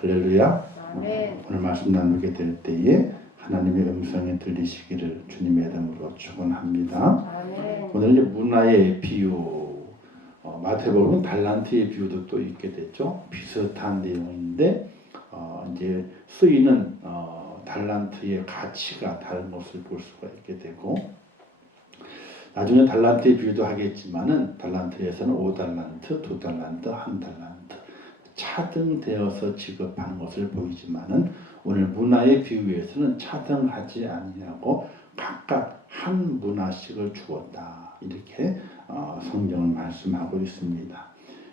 할렐루야. 아멘. 오늘 말씀 나누게 될 때에 하나님의 음성이 들리시기를 주님의 이름으로 축원합니다. 아멘. 오늘 이제 문화의 비유, 마태복음 달란트의 비유도 또 있게 됐죠. 비슷한 내용인데 이제 쓰이는 달란트의 가치가 다른 것을 볼 수가 있게 되고, 나중에 달란트의 비유도 하겠지만은 달란트에서는 5달란트, 2달란트, 1달란트 차등되어서 지급하는 것을 보이지만은 오늘 문화의 비유에서는 차등하지 아니하고 각각 한 문화씩을 주었다, 이렇게 성경은 말씀하고 있습니다.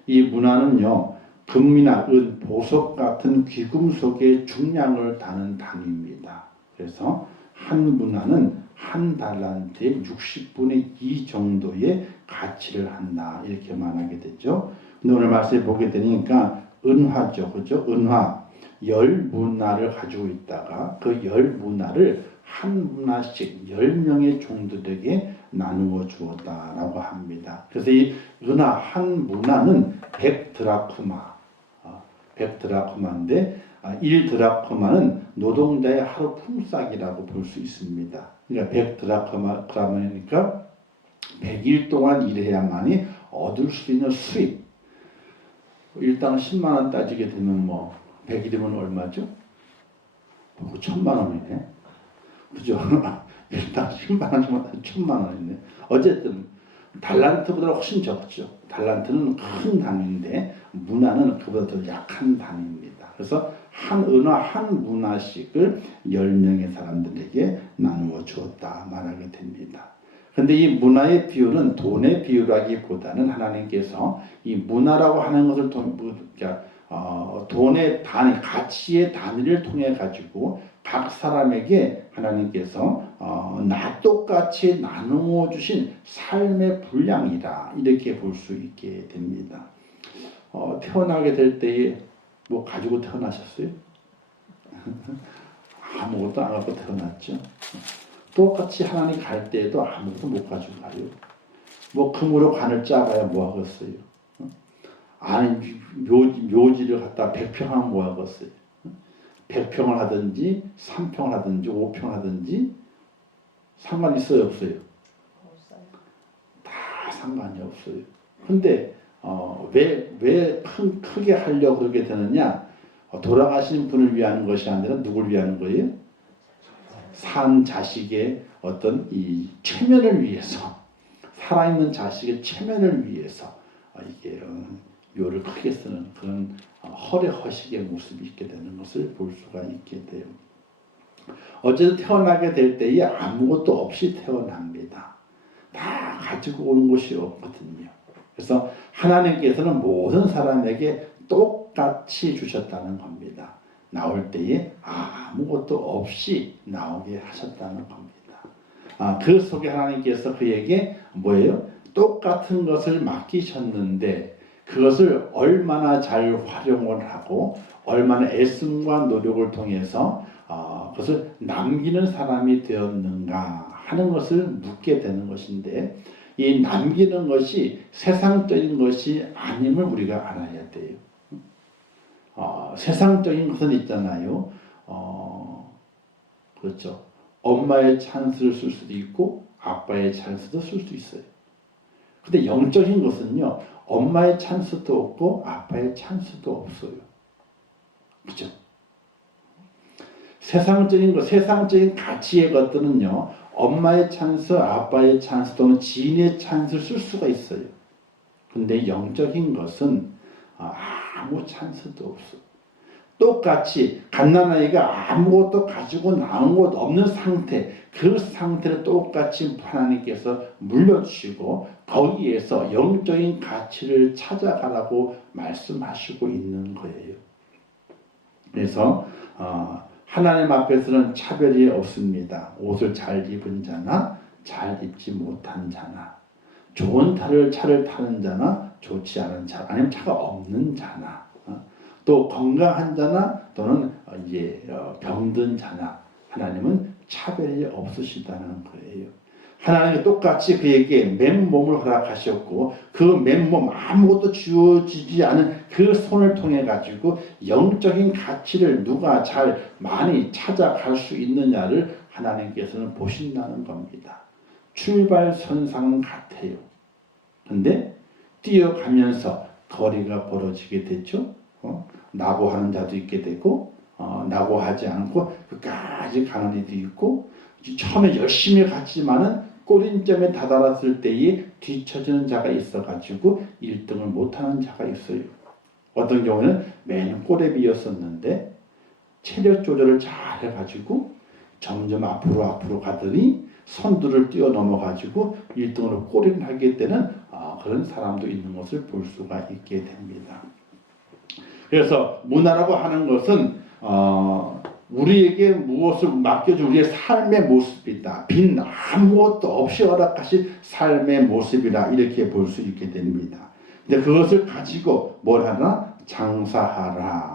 이 문화는요, 금이나 은, 보석 같은 귀금속의 중량을 다는 단위입니다. 그래서 한 문화는 한 달란트의 60분의 2 정도의 가치를 한다, 이렇게 말하게 되죠. 근데 오늘 말씀에 보게 되니까 은화죠, 그죠? 은화 10문화를 가지고 있다가 그 10문화를 한 문화씩 10명의 종들에게 나누어 주었다라고 합니다. 그래서 이 은화 한 문화는 100드라크마, 100드라크마인데 1드라크마는 노동자의 하루 품삯이라고 볼 수 있습니다. 그러니까 100드라크마니까 100일 동안 일해야만이 얻을 수 있는 수입. 일당 10만 원 따지게 되면 100일이면 얼마죠? 1000만 원이네. 그죠? 일당 10만 원이면 1000만 원이네. 어쨌든 달란트보다 훨씬 적죠. 달란트는 큰 단위인데 문화는 그보다 더 약한 단위입니다. 그래서 한 은화 한 문화씩을 10명의 사람들에게 나누어 주었다 말하게 됩니다. 그런데 이 문화의 비유는 돈의 비유라기보다는 하나님께서 이 문화라고 하는 것을 돈의 단위, 가치의 단위를 통해 가지고 각 사람에게 하나님께서 나 똑같이 나누어 주신 삶의 분량이다, 이렇게 볼 수 있게 됩니다. 태어나게 될 때에 뭐 가지고 태어나셨어요? 아무것도 안 갖고 태어났죠. 똑같이 하나님 갈 때에도 아무것도 못 가지고 가요. 뭐 금으로 관을 짜봐야 뭐 하겠어요? 아니 묘지를 갖다 100평 하면 뭐 하겠어요? 100평을 하든지 3평을 하든지 5평을 하든지 상관이 있어요, 없어요? 다 상관이 없어요. 근데 왜 크게 하려고 그러게 되느냐? 돌아가신 분을 위한 것이 아니라 누굴 위한 거예요? 산 자식의 어떤 이 체면을 위해서, 살아있는 자식의 체면을 위해서 이게 묘를 크게 쓰는 그런 허례허식의 모습이 있게 되는 것을 볼 수가 있게 돼요. 어쨌든 태어나게 될 때에 아무것도 없이 태어납니다. 다 가지고 온 것이 없거든요. 그래서 하나님께서는 모든 사람에게 똑같이 주셨다는 겁니다. 나올 때에 아무것도 없이 나오게 하셨다는 겁니다. 그 속에 하나님께서 그에게 뭐예요? 똑같은 것을 맡기셨는데 그것을 얼마나 잘 활용을 하고 얼마나 애씀과 노력을 통해서 그것을 남기는 사람이 되었는가 하는 것을 묻게 되는 것인데, 이 남기는 것이 세상적인 것이 아님을 우리가 알아야 돼요. 세상적인 것은 있잖아요. 그렇죠. 엄마의 찬스를 쓸 수도 있고 아빠의 찬스도 쓸 수 있어요. 근데 영적인 것은요, 엄마의 찬스도 없고 아빠의 찬스도 없어요. 그죠? 세상적인 것, 세상적인 가치의 것들은요, 엄마의 찬스, 아빠의 찬스 또는 지인의 찬스를 쓸 수가 있어요. 근데 영적인 것은 아무 찬스도 없어. 똑같이 갓난아이가 아무것도 가지고 나온 것 없는 상태, 그 상태를 똑같이 하나님께서 물려주시고 거기에서 영적인 가치를 찾아가라고 말씀하시고 있는 거예요. 그래서 하나님 앞에서는 차별이 없습니다. 옷을 잘 입은 자나 잘 입지 못한 자나, 좋은 차를 타는 자나 좋지 않은 차, 아니면 차가 없는 자나, 또 건강한 자나 또는 병든 자나, 하나님은 차별이 없으시다는 거예요. 하나님이 똑같이 그에게 맨몸을 허락하셨고 그 맨몸 아무것도 주어지지 않은 그 손을 통해 가지고 영적인 가치를 누가 잘 많이 찾아갈 수 있느냐를 하나님께서는 보신다는 겁니다. 출발선상은 같아요. 근데 뛰어가면서 거리가 벌어지게 됐죠. 낙오하는 자도 있게 되고 낙오하지 않고 끝까지 가는 이도 있고 처음에 열심히 갔지만은 꼬린점에 다다랐을 때에 뒤처지는 자가 있어가지고 1등을 못하는 자가 있어요. 어떤 경우는 맨 꼬레비였었는데 체력 조절을 잘 해가지고 점점 앞으로 가더니 선두를 뛰어넘어가지고 1등으로 꼬리를 하게 되는 그런 사람도 있는 것을 볼 수가 있게 됩니다. 그래서 문화라고 하는 것은 우리에게 무엇을 맡겨준 우리의 삶의 모습이다. 빈 아무것도 없이 허락하신 삶의 모습이라 이렇게 볼 수 있게 됩니다. 근데 그것을 가지고 뭘 하나? 장사하라.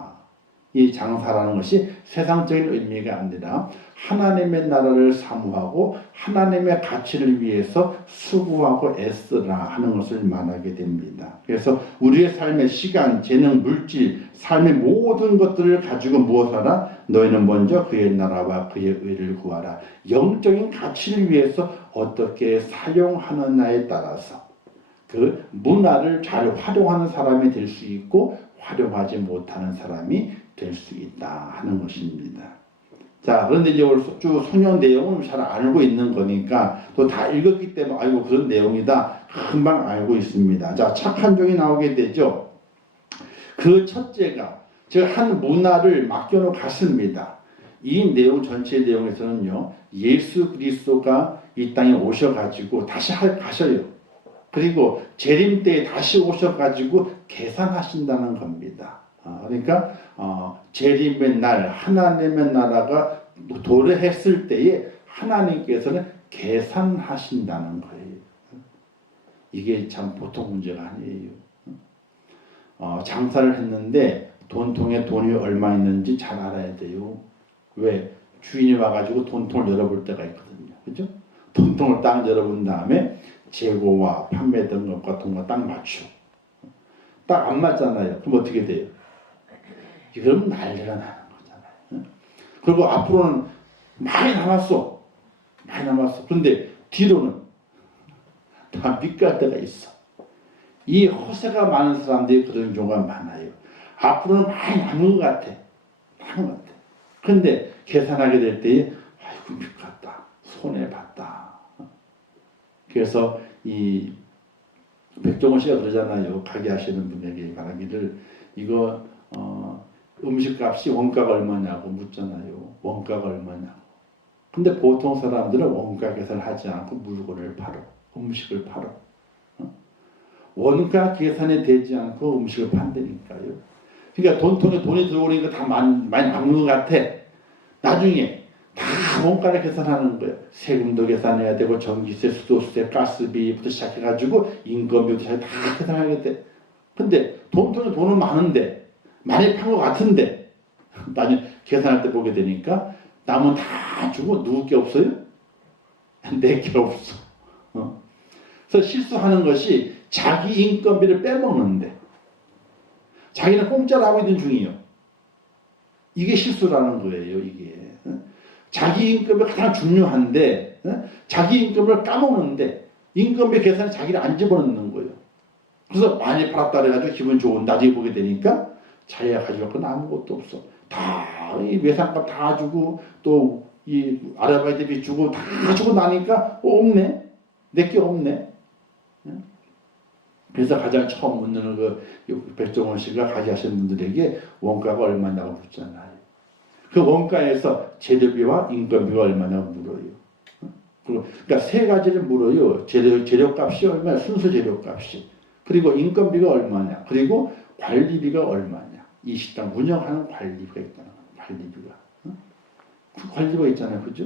이 장사라는 것이 세상적인 의미가 아니라 하나님의 나라를 사모하고 하나님의 가치를 위해서 수고하고 애쓰라 하는 것을 말하게 됩니다. 그래서 우리의 삶의 시간, 재능, 물질, 삶의 모든 것들을 가지고 무엇을 하라? 너희는 먼저 그의 나라와 그의 의를 구하라. 영적인 가치를 위해서 어떻게 사용하느냐에 따라서 그 문화를 잘 활용하는 사람이 될 수 있고 활용하지 못하는 사람이 될 수 있다 하는 것입니다. 자, 그런데 이제 오늘 쭉 성경 내용은 잘 알고 있는 거니까 또 다 읽었기 때문에 아이고 그런 내용이다 금방 알고 있습니다. 자, 착한 종이 나오게 되죠. 그 첫째가 즉 한 문화를 맡겨놓고 갔습니다. 이 내용 전체 내용에서는요, 예수 그리스도가 이 땅에 오셔가지고 다시 가셔요. 그리고 재림 때에 다시 오셔가지고 계산하신다는 겁니다. 그러니까 재림의 날 하나님의 나라가 도래했을 때에 하나님께서는 계산하신다는 거예요. 이게 참 보통 문제가 아니에요. 장사를 했는데 돈통에 돈이 얼마 있는지 잘 알아야 돼요. 왜? 주인이 와가지고 돈통을 열어볼 때가 있거든요. 그죠? 돈통을 딱 열어본 다음에 재고와 판매된 것과 돈과 딱 맞춰. 딱 안 맞잖아요. 그럼 어떻게 돼요? 그럼 난리가 나는 거잖아요. 그리고 앞으로는 많이 남았어. 많이 남았어. 그런데 뒤로는 다 밑갈 때가 있어. 이 허세가 많은 사람들이 그런 경우가 많아요. 앞으로는 많이 남은 것 같아. 많은 것 같아. 그런데 계산하게 될 때에 아이고 밑갔다. 손해봤다. 그래서 이 백종원 씨가 그러잖아요. 가게 하시는 분에게 말하기를 이거 음식값이 원가가 얼마냐고 묻잖아요. 원가가 얼마냐고. 근데 보통 사람들은 원가 계산을 하지 않고 물건을 팔어. 음식을 팔어. 원가 계산이 되지 않고 음식을 판다니까요. 그러니까 돈통에 돈이 들어오니까 다 많이 남는 것 같아. 나중에 다 원가를 계산하는 거예요. 세금도 계산해야 되고 전기세, 수도세, 가스비부터 시작해가지고 인건비부터 다 계산하게 돼. 근데 돈통에 돈은 많은데 많이 판 것 같은데 나중에 계산할 때 보게 되니까 남은 다 주고 누구 게 없어요? 내 게 없어. 그래서 실수하는 것이 자기 인건비를 빼먹는데 자기는 공짜로 하고 있는 중이에요. 이게 실수라는 거예요. 이게 자기 인건비가 가장 중요한데 자기 인건비를 까먹는데 인건비 계산에 자기를 안 집어넣는 거예요. 그래서 많이 팔았다 그래가지고 기분 좋은 나중에 보게 되니까 자기가 가져갈 건 아무것도 없어. 다 이 외상값 다 주고 또 이 아르바이트비 주고 다 주고 나니까 없네. 내게 없네. 그래서 가장 처음 묻는 그 백종원 씨가 가게 하신 분들에게 원가가 얼마냐고 묻잖아요. 그 원가에서 재료비와 인건비가 얼마냐고 물어요. 그러니까 세 가지를 물어요. 재료값이 얼마냐, 순수 재료값이. 그리고 인건비가 얼마냐, 그리고 관리비가 얼마냐. 이 식당 운영하는 관리비가 있다는 거예요. 관리비가. 그 관리비가 있잖아요. 그죠?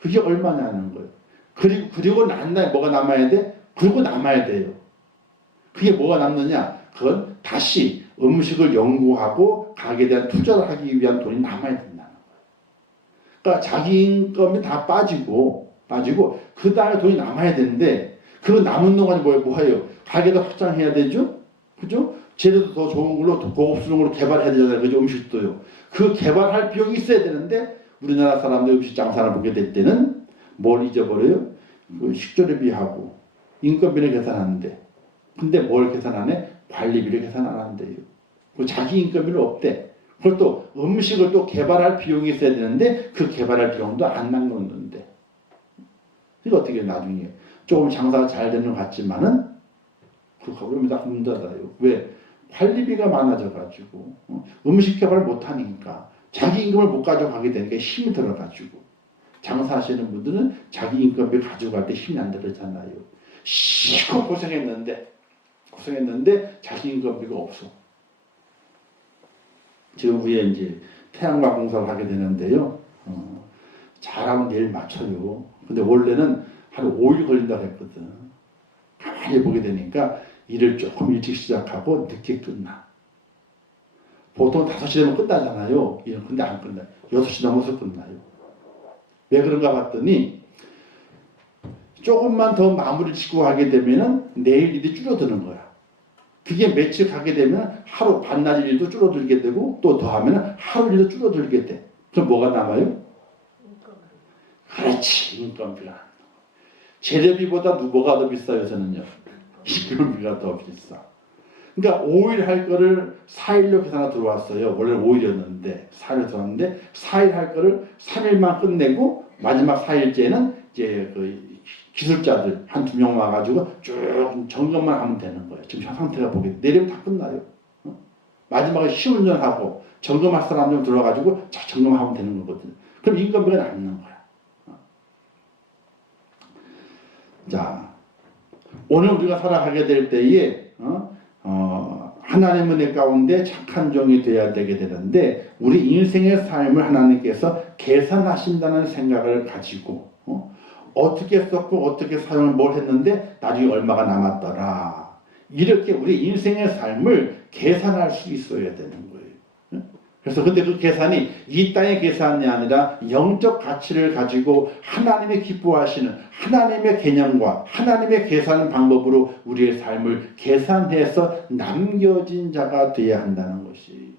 그게 얼마냐는 거예요. 그리고 난 다음에 뭐가 남아야 돼? 그리고 남아야 돼요. 그게 뭐가 남느냐? 그건 다시 음식을 연구하고 가게에 대한 투자를 하기 위한 돈이 남아야 된다는 거예요. 그러니까 자기 인건비 다 빠지고 빠지고 그 다음에 돈이 남아야 되는데 그 남은 동안이 뭐예요? 가게도 확장해야 되죠? 그죠? 재료도 더 좋은 걸로 더 고급스러운 걸로 개발해야 되잖아요. 그죠? 음식도요. 그 개발할 비용이 있어야 되는데 우리나라 사람들 음식 장사를 보게 될 때는 뭘 잊어버려요? 그 식조리비하고 인건비를 계산하는데 근데 뭘 계산하네? 관리비를 계산 안 한대요. 그 자기 인건비는 없대. 그걸 또 음식을 또 개발할 비용이 있어야 되는데 그 개발할 비용도 안 남겨놓는데 이거 어떻게 나중에 조금 장사가 잘 되는 것 같지만은 그러면 다 문 닫아요. 왜? 관리비가 많아져가지고 음식 개발 못하니까 자기 임금을 못 가져가게 되니까 힘이 들어가지고 장사하시는 분들은 자기 인건비 가져갈 때 힘이 안 들어잖아요. 실컷 고생했는데 자기 인건비가 없어. 지금 후에 이제 태양광 공사를 하게 되는데요. 잘하면 내일 맞춰요. 근데 원래는 한 5일 걸린다고 했거든. 가만히 보게 되니까 일을 조금 일찍 시작하고 늦게 끝나. 보통 5시 되면 끝나잖아요. 일은 근데 안 끝나요. 6시 넘어서 끝나요. 왜 그런가 봤더니 조금만 더 마무리 짓고 하게 되면은 내일 일이 줄어드는 거야. 그게 며칠 가게 되면 하루 반나절 일도 줄어들게 되고 또 더하면 하루 일도 줄어들게 돼. 그럼 뭐가 남아요? 그렇지, 인건비가. 재료비보다 뭐가 더 비싸요, 저는요? 인건비가 더 비싸. 그러니까 5일 할 거를 4일로 계산하고 들어왔어요. 원래 5일이었는데 4일로 들어왔는데 4일 할 거를 3일만 끝내고 마지막 4일째는 이제 그 기술자들 한 2명 와가지고 쭉 점검만 하면 되는 거예요. 지금 현 상태가 보게 내리면 다 끝나요. 마지막에 시운전하고 점검할 사람 좀 들어가지고 자 점검하면 되는 거거든요. 그럼 인건비가 남는 거야. 자, 오늘 우리가 살아가게 될 때에 하나님의 은혜 가운데 착한 종이 되어야 되게 되는데 우리 인생의 삶을 하나님께서 계산하신다는 생각을 가지고 어떻게 썼고 어떻게 사용을 뭘 했는데 나중에 얼마가 남았더라. 이렇게 우리 인생의 삶을 계산할 수 있어야 되는 거예요. 그래서 근데 그 계산이 이 땅의 계산이 아니라 영적 가치를 가지고 하나님이 기뻐하시는 하나님의 개념과 하나님의 계산 방법으로 우리의 삶을 계산해서 남겨진 자가 되어야 한다는 것이.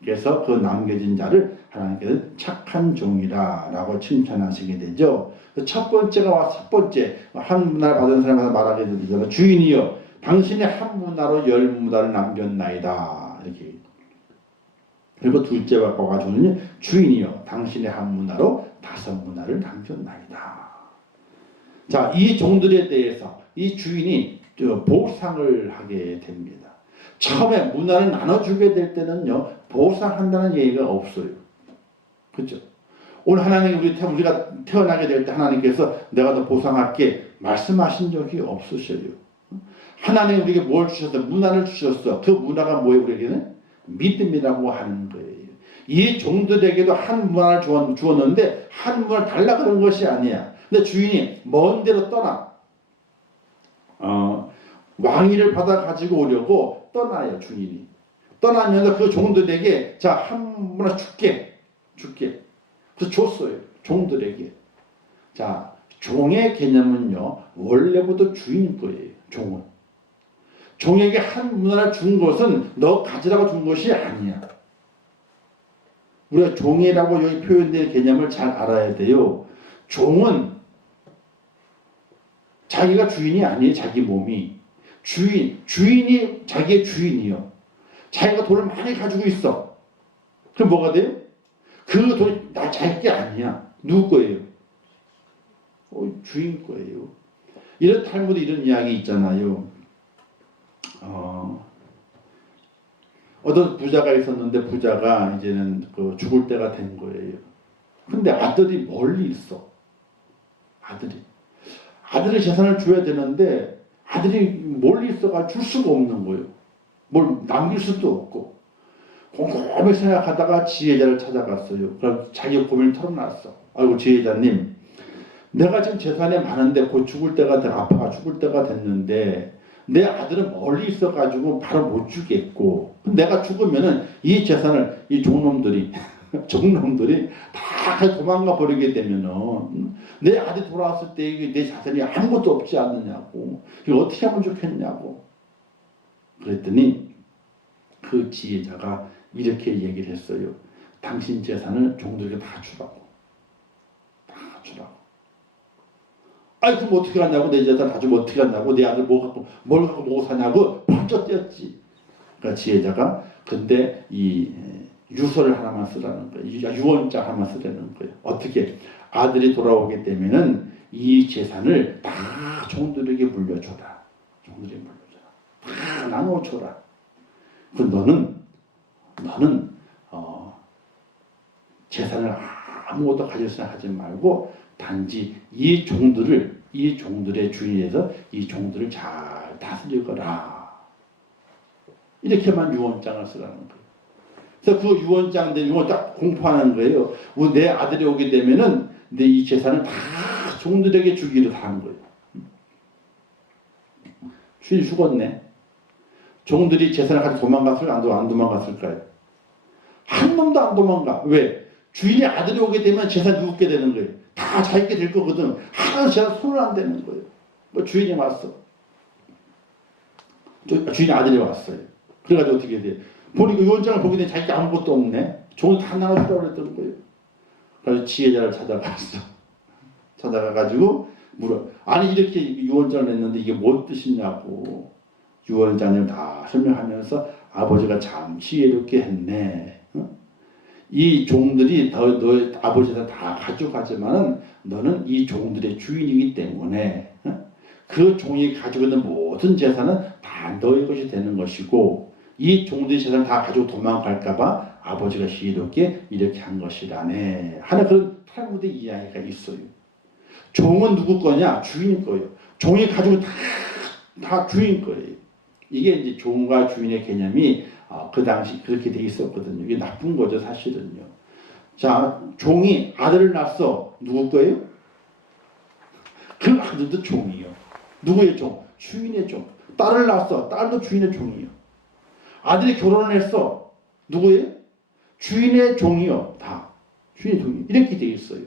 그래서 그 남겨진 자를 하나님께서 착한 종이라고 칭찬하시게 되죠. 첫 번째가 와 첫 번째 한 문화를 받은 사람한테 말하게 되잖아요. 주인이여 당신의 한 문화로 10문화를 남겼나이다. 이렇게. 그리고 둘째 와가지고는 주인이여 당신의 한 문화로 5문화를 남겼나이다. 자, 이 종들에 대해서 이 주인이 보상을 하게 됩니다. 처음에 문화를 나눠주게 될 때는요 보상한다는 얘기가 없어요. 그렇죠? 오늘 하나님 우리가 태어나게 될 때 하나님께서 내가 너 보상할게 말씀하신 적이 없으셔요. 하나님 우리에게 뭘 주셨어? 문화를 주셨어. 그 문화가 뭐예요? 우리에게는 믿음이라고 하는 거예요. 이 종들에게도 한 문화를 주었는데 한 문화를 달라 그런 것이 아니야. 근데 주인이 먼 데로 떠나 왕위를 받아 가지고 오려고 떠나요. 주인이 떠나면서 그 종들에게 자 한 문화 줄게. 그래서 줬어요. 종들에게. 자 종의 개념은요 원래부터 주인 거예요. 종은 종에게 한 문화를 준 것은 너 가지라고 준 것이 아니야. 우리가 종이라고 여기 표현된 개념을 잘 알아야 돼요. 종은 자기가 주인이 아니에요. 자기 몸이. 주인이 자기의 주인이요. 자기가 돈을 많이 가지고 있어. 그럼 뭐가 돼요? 그 돈이 자기 게 아니야. 누구 거예요? 주인 거예요. 이런 탈무드 이런 이야기 있잖아요. 어떤 부자가 있었는데 부자가 이제는 죽을 때가 된 거예요. 근데 아들이 멀리 있어. 아들이 재산을 줘야 되는데 아들이 멀리 있어가 줄 수가 없는 거예요. 뭘 남길 수도 없고. 곰곰이 생각하다가 지혜자를 찾아갔어요. 그럼 자기 고민을 털어놨어. 아이고 지혜자님, 내가 지금 재산이 많은데 곧 죽을 때가 돼. 아빠가 죽을 때가 됐는데 내 아들은 멀리 있어가지고 바로 못 주겠고 내가 죽으면은 이 재산을 이 종놈들이 종놈들이 다 도망가 버리게 되면은 내 아들이 돌아왔을 때 내 자손이 아무것도 없지 않느냐고, 이거 어떻게 하면 좋겠냐고. 그랬더니 그 지혜자가 이렇게 얘기를 했어요. 당신 재산을 종들에게 다 주라고. 다 주라고. 아이 그럼 어떻게 하냐고, 내 재산 다 주면 어떻게 하냐고, 내 아들 뭘 갖고 뭐 사냐고 번쩍 뛰었지. 그러니까 지혜자가 근데 이 유서를 하나만 쓰라는 거예요. 유언장 하나만 쓰라는 거예요. 어떻게? 아들이 돌아오게 되면은 이 재산을 다 종들에게 물려줘라. 종들에게 물려줘라. 다 나눠줘라. 그 너는 재산을 아무것도 가질 생각하지 말고 단지 이 종들의 주인에서 이 종들을 잘 다스리거라. 이렇게만 유언장을 쓰라는 거예요. 그래서 그 유언장들 이거 딱 공포하는 거예요. 내 아들이 오게 되면은 내 이 재산을 다 종들에게 주기로 다 한 거예요. 주인이 죽었네. 종들이 재산을 가지고 도망갔을까? 안 도망갔을까요? 한 놈도 안 도망가. 왜? 주인이 아들이 오게 되면 재산 누구게 되는 거예요. 다 자기게 될 거거든. 하나도 재산 손을 안 대는 거예요. 뭐 주인이 왔어. 주인이 아들이 왔어요. 그래가지고 어떻게 돼? 보니까 유언장을 보게 되면 자기가 아무것도 없네. 종을 다 나눠주라고 그랬던 거예요. 그래서 지혜자를 찾아갔어. 찾아가가지고 물어. 아니 이렇게 유언장을 냈는데 이게 뭔 뜻이냐고. 유언장을 다 설명하면서 아버지가 참 지혜롭게 했네. 이 종들이 너의 아버지가 다 가져가지만은 너는 이 종들의 주인이기 때문에 그 종이 가지고 있는 모든 재산은 다 너의 것이 되는 것이고, 이 종들의 재산을 다 가지고 도망갈까봐 아버지가 지혜롭게 이렇게 한 것이라네 하는 그런 탈무드 이야기가 있어요. 종은 누구 거냐? 주인 거예요. 종이 가지고 다 주인 거예요. 이게 이제 종과 주인의 개념이 그 당시 그렇게 돼 있었거든요. 이게 나쁜 거죠, 사실은요. 자, 종이 아들을 낳았어. 누구 거예요? 그 아들도 종이요. 누구의 종? 주인의 종. 딸을 낳았어. 딸도 주인의 종이요. 아들이 결혼을 했어. 누구예요? 주인의 종이요. 다. 주인의 종이. 이렇게 돼 있어요.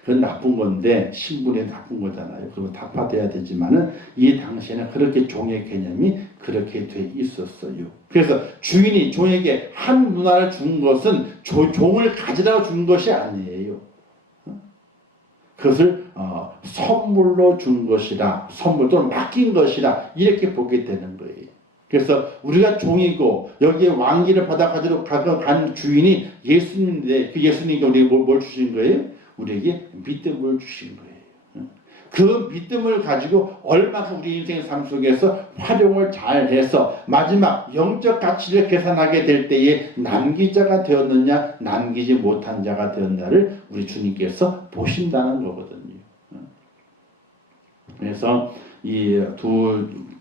그건 나쁜 건데, 신분이 나쁜 거잖아요. 그리고 타파돼야 되지만은, 이 당시에는 그렇게 종의 개념이 그렇게 돼 있었어요. 그래서 주인이 종에게 한 문화를 준 것은 종을 가지라고 준 것이 아니에요. 그것을 선물로 준 것이라, 선물 또는 맡긴 것이라, 이렇게 보게 되는 거예요. 그래서 우리가 종이고 여기에 왕기를 받아 가지고 간 주인이 예수님인데, 그 예수님께 우리에게 뭘 주신 거예요? 우리에게 믿음을 주신 거예요. 그 믿음을 가지고 얼마큼 우리 인생의 삶 속에서 활용을 잘해서 마지막 영적 가치를 계산하게 될 때에 남기자가 되었느냐, 남기지 못한 자가 되었나를 우리 주님께서 보신다는 거거든요. 그래서 이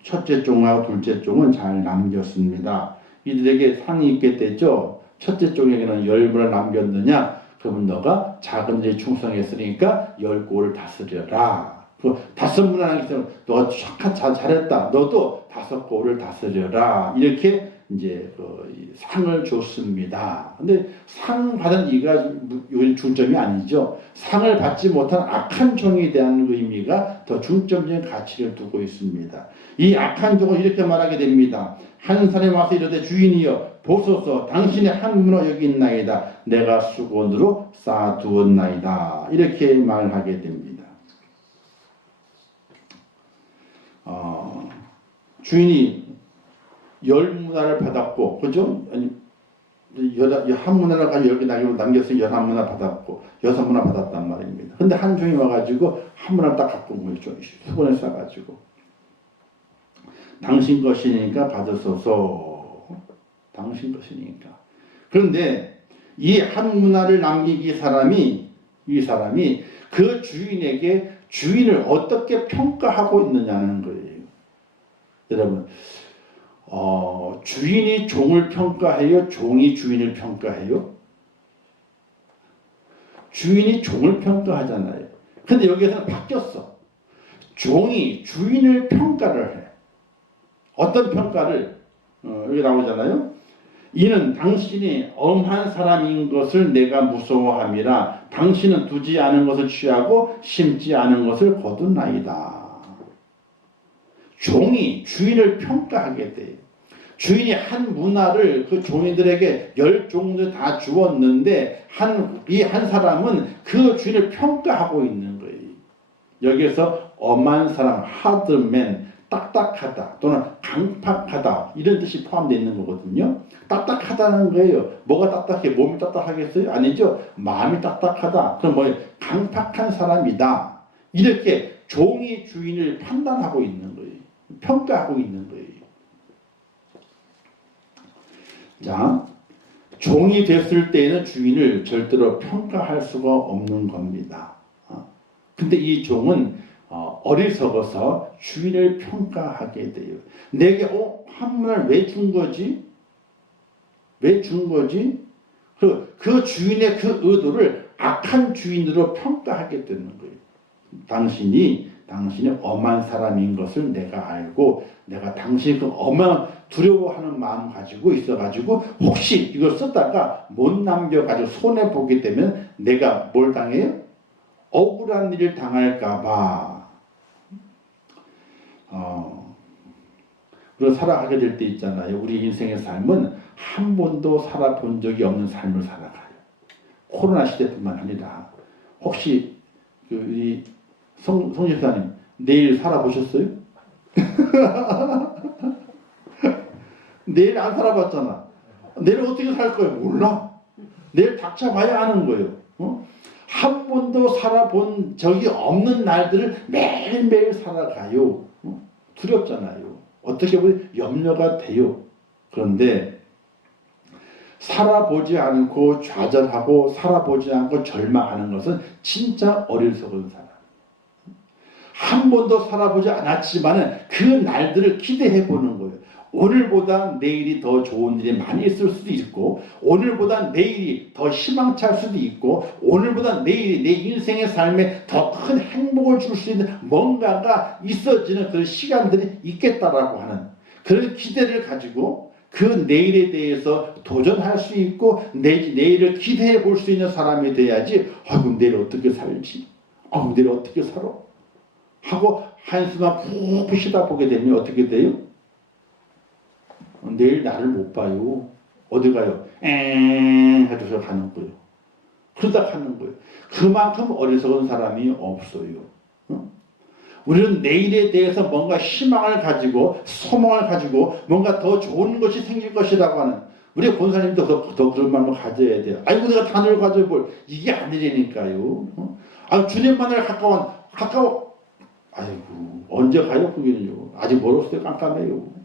첫째 종하고 둘째 종은 잘 남겼습니다. 이들에게 상이 있게 되죠. 첫째 종에게는 10문을 남겼느냐? 그러면 너가 작은 일에 충성했으니까 10고를 다스려라. 그 5문을 남겼으면 너가 잘했다. 너도 5고를 다스려라. 이렇게 이제 상을 줬습니다. 근데 상 받은 이가 중점이 아니죠. 상을 받지 못한 악한 종에 대한 의미가 더 중점적인 가치를 두고 있습니다. 이 악한 종은 이렇게 말하게 됩니다. 한 사람이 와서 이르되 주인이여 보소서 당신의 한 문어 여기 있나이다. 내가 수건으로 쌓아두었나이다. 이렇게 말하게 됩니다. 주인이 10문화를 받았고, 그죠? 아니, 한 문화를 가지고 10개 남겼으니 11문화 받았고, 6문화 받았단 말입니다. 근데 한 종이 와가지고 한 문화를 딱 갖고 온 거예요. 수건에 싸가지고. 당신 것이니까 받으소서. 당신 것이니까. 그런데 이 한 문화를 남긴 이 사람이 그 주인에게 주인을 어떻게 평가하고 있느냐는 거예요. 여러분, 주인이 종을 평가해요? 종이 주인을 평가해요? 주인이 종을 평가하잖아요. 근데 여기에서는 바뀌었어. 종이 주인을 평가를 해. 어떤 평가를? 여기 나오잖아요. 이는 당신이 엄한 사람인 것을 내가 무서워함이라. 당신은 두지 않은 것을 취하고 심지 않은 것을 거둔나이다. 종이 주인을 평가하게 돼요. 주인이 한 문화를 그 종인들에게 10종들 다 주었는데 이 한 사람은 그 주인을 평가하고 있는 거예요. 여기에서 엄한 사람, 하드맨, 딱딱하다 또는 강팍하다 이런 뜻이 포함되어 있는 거거든요. 딱딱하다는 거예요. 뭐가 딱딱해? 몸이 딱딱하겠어요? 아니죠. 마음이 딱딱하다. 그럼 뭐예요? 강팍한 사람이다. 이렇게 종이 주인을 판단하고 있는 거예요. 평가하고 있는 거예요. 자, 종이 됐을 때에는 주인을 절대로 평가할 수가 없는 겁니다. 근데 이 종은 어리석어서 주인을 평가하게 돼요. 내게 한문을 왜 준 거지? 왜 준 거지? 그 주인의 그 의도를 악한 주인으로 평가하게 되는 거예요. 당신이 엄한 사람인 것을 내가 알고 내가 당신 그 엄한 두려워하는 마음 가지고 있어가지고 혹시 이걸 썼다가 못 남겨가지고 손해보게 되면 내가 뭘 당해요? 억울한 일을 당할까봐 그리고 살아가게 될 때 있잖아요. 우리 인생의 삶은 한 번도 살아본 적이 없는 삶을 살아가요. 코로나 시대뿐만 아니라 혹시 이 성집사님 내일 살아보셨어요? 내일 안 살아봤잖아. 내일 어떻게 살 거예요? 몰라. 내일 닥쳐봐야 하는 거예요. 한 번도 살아본 적이 없는 날들을 매일매일 살아가요. 두렵잖아요. 어떻게 보면 염려가 돼요. 그런데 살아보지 않고 좌절하고 살아보지 않고 절망하는 것은 진짜 어리석은 사람. 한 번도 살아보지 않았지만 그 날들을 기대해 보는 거예요. 오늘보다 내일이 더 좋은 일이 많이 있을 수도 있고 오늘보다 내일이 더 희망찰 수도 있고 오늘보다 내일이 내 인생의 삶에 더 큰 행복을 줄 수 있는 뭔가가 있어지는 그런 시간들이 있겠다라고 하는 그런 기대를 가지고 그 내일에 대해서 도전할 수 있고 내일을 기대해 볼 수 있는 사람이 돼야지 그럼 내일 어떻게 살지? 내일 어떻게 살아? 하고 한숨만 푹 쉬다 보게 되면 어떻게 돼요? 내일 나를 못 봐요. 어디 가요? 해줘서 가는 거예요. 그러다 가는 거예요. 그만큼 어리석은 사람이 없어요. 우리는 내일에 대해서 뭔가 희망을 가지고 소망을 가지고 뭔가 더 좋은 것이 생길 것이라고 하는 우리 권사님도 더 그런 마음을 가져야 돼요. 아이고 내가 단을 가져볼 이게 아니라니까요. 주님만을 가까워 아이고 언제 가요 거기는요. 아직 멀었어요. 깜깜해요.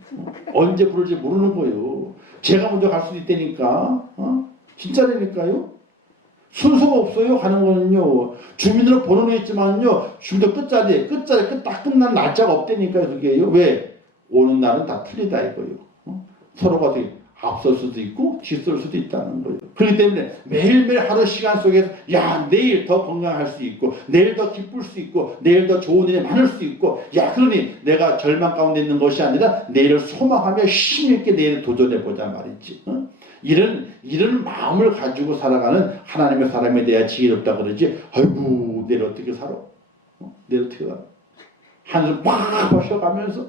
언제 부를지 모르는 거예요. 제가 먼저 갈 수도 있다니까. 진짜라니까요. 순서가 없어요. 가는 거는요. 주민으로 번호는 있지만요. 주민도 끝자리에 딱 끝난 날짜가 없다니까요. 그게요. 왜? 오는 날은 다 틀리다 이거예요. 서로가 되게 앞설 수도 있고 뒤설 수도 있다는 거예요. 그렇기 때문에 매일매일 하루 시간 속에서 내일 더 건강할 수 있고 내일 더 기쁠 수 있고 내일 더 좋은 일이 많을 수 있고 그러니 내가 절망 가운데 있는 것이 아니라 내일을 소망하며 힘있게 내일을 도전해보자 말이지. 이런 마음을 가지고 살아가는 하나님의 사람에 대해 지혜롭다 그러지. 아이고 내일 어떻게 살아? 내일 어떻게 살아? 한숨 팍 쉬어가면서